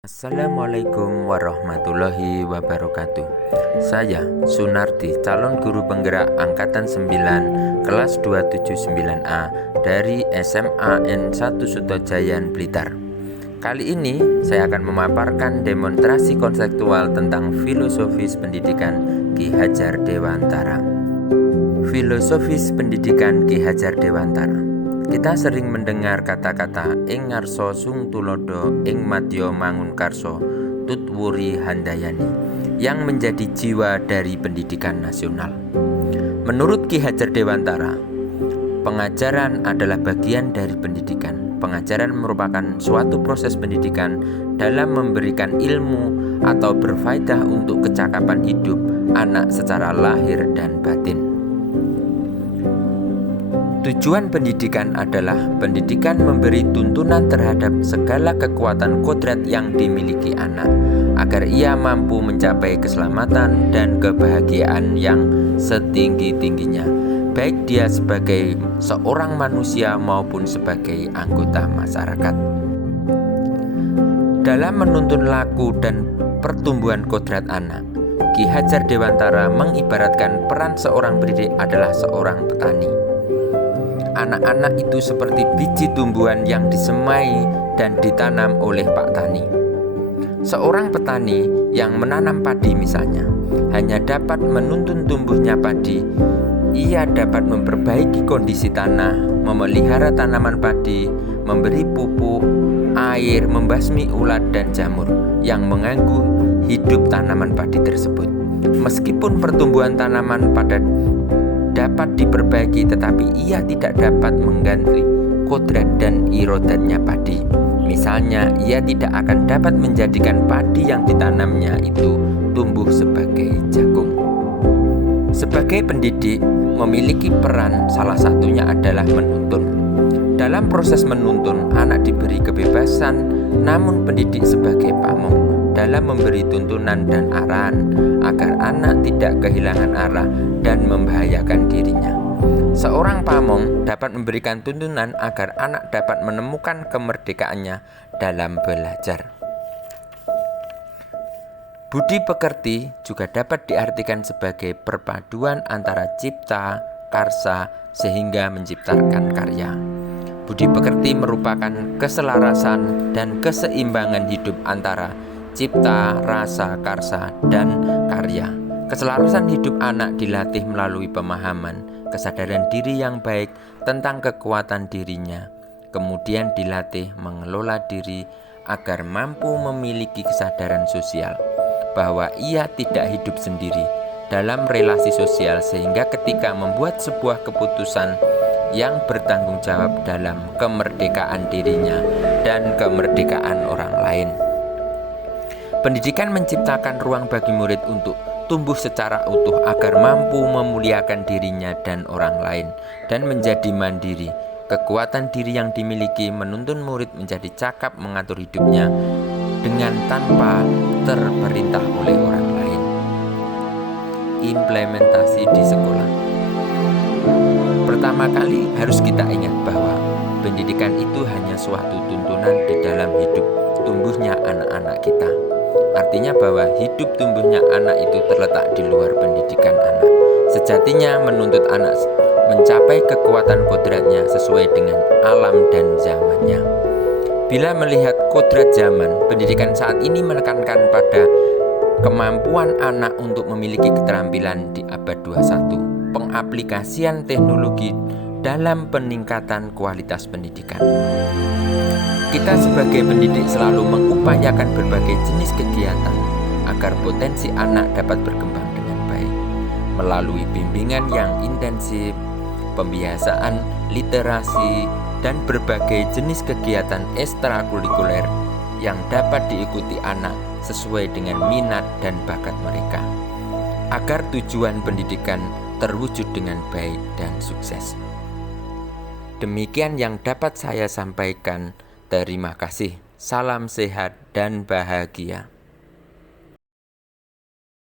Assalamualaikum warahmatullahi wabarakatuh. Saya Sunardi, calon guru penggerak Angkatan 9 kelas 279A dari SMA N1 Sutojayan Blitar. Kali ini saya akan memaparkan demonstrasi konseptual tentang filosofis pendidikan Ki Hajar Dewantara. Filosofis pendidikan Ki Hajar Dewantara. Kita sering mendengar kata-kata ing ngarsa sung tulodo ing madya mangun karso tutwuri handayani yang menjadi jiwa dari pendidikan nasional. Menurut Ki Hajar Dewantara, pengajaran adalah bagian dari pendidikan. Pengajaran merupakan suatu proses pendidikan dalam memberikan ilmu atau berfaedah untuk kecakapan hidup anak secara lahir dan batin. Tujuan pendidikan adalah pendidikan memberi tuntunan terhadap segala kekuatan kodrat yang dimiliki anak, agar ia mampu mencapai keselamatan dan kebahagiaan yang setinggi-tingginya, baik dia sebagai seorang manusia maupun sebagai anggota masyarakat. Dalam menuntun laku dan pertumbuhan kodrat anak, Ki Hajar Dewantara mengibaratkan peran seorang pendidik adalah seorang petani. Anak-anak itu seperti biji tumbuhan yang disemai dan ditanam oleh Pak Tani. Seorang petani yang menanam padi misalnya, hanya dapat menuntun tumbuhnya padi. Ia dapat memperbaiki kondisi tanah, memelihara tanaman padi, memberi pupuk, air, membasmi ulat dan jamur yang mengganggu hidup tanaman padi tersebut. Meskipun pertumbuhan tanaman pada dapat diperbaiki, tetapi ia tidak dapat mengganti kodrat dan irodatnya padi. Misalnya, ia tidak akan dapat menjadikan padi yang ditanamnya itu tumbuh sebagai jagung. Sebagai pendidik, memiliki peran salah satunya adalah menuntun. Dalam proses menuntun, anak diberi kebebasan, namun pendidik sebagai pamong dalam memberi tuntunan dan arahan agar anak tidak kehilangan arah dan membahayakan dirinya. Seorang pamong dapat memberikan tuntunan agar anak dapat menemukan kemerdekaannya dalam belajar. Budi pekerti juga dapat diartikan sebagai perpaduan antara cipta, karsa, sehingga menciptakan karya. Budi pekerti merupakan keselarasan dan keseimbangan hidup antara cipta, rasa, karsa, dan karya. Keselarasan hidup anak dilatih melalui pemahaman, kesadaran diri yang baik tentang kekuatan dirinya. Kemudian dilatih mengelola diri agar mampu memiliki kesadaran sosial, bahwa ia tidak hidup sendiri dalam relasi sosial, sehingga ketika membuat sebuah keputusan yang bertanggung jawab dalam kemerdekaan dirinya dan kemerdekaan orang lain. Pendidikan menciptakan ruang bagi murid untuk tumbuh secara utuh agar mampu memuliakan dirinya dan orang lain dan menjadi mandiri. Kekuatan diri yang dimiliki menuntun murid menjadi cakap mengatur hidupnya dengan tanpa terperintah oleh orang lain. Implementasi di sekolah. Pertama kali harus kita ingat bahwa pendidikan itu hanya suatu tuntunan di dalam hidup tumbuhnya anak-anak kita. Artinya bahwa hidup tumbuhnya anak itu terletak di luar pendidikan anak. Sejatinya menuntut anak mencapai kekuatan kodratnya sesuai dengan alam dan zamannya. Bila melihat kodrat zaman, pendidikan saat ini menekankan pada kemampuan anak untuk memiliki keterampilan di abad 21, pengaplikasian teknologi dalam peningkatan kualitas pendidikan. Kita sebagai pendidik selalu mengupayakan berbagai jenis kegiatan agar potensi anak dapat berkembang dengan baik melalui bimbingan yang intensif, pembiasaan literasi, dan berbagai jenis kegiatan ekstrakurikuler yang dapat diikuti anak sesuai dengan minat dan bakat mereka, agar tujuan pendidikan terwujud dengan baik dan sukses. Demikian yang dapat saya sampaikan. Terima kasih. Salam sehat dan bahagia.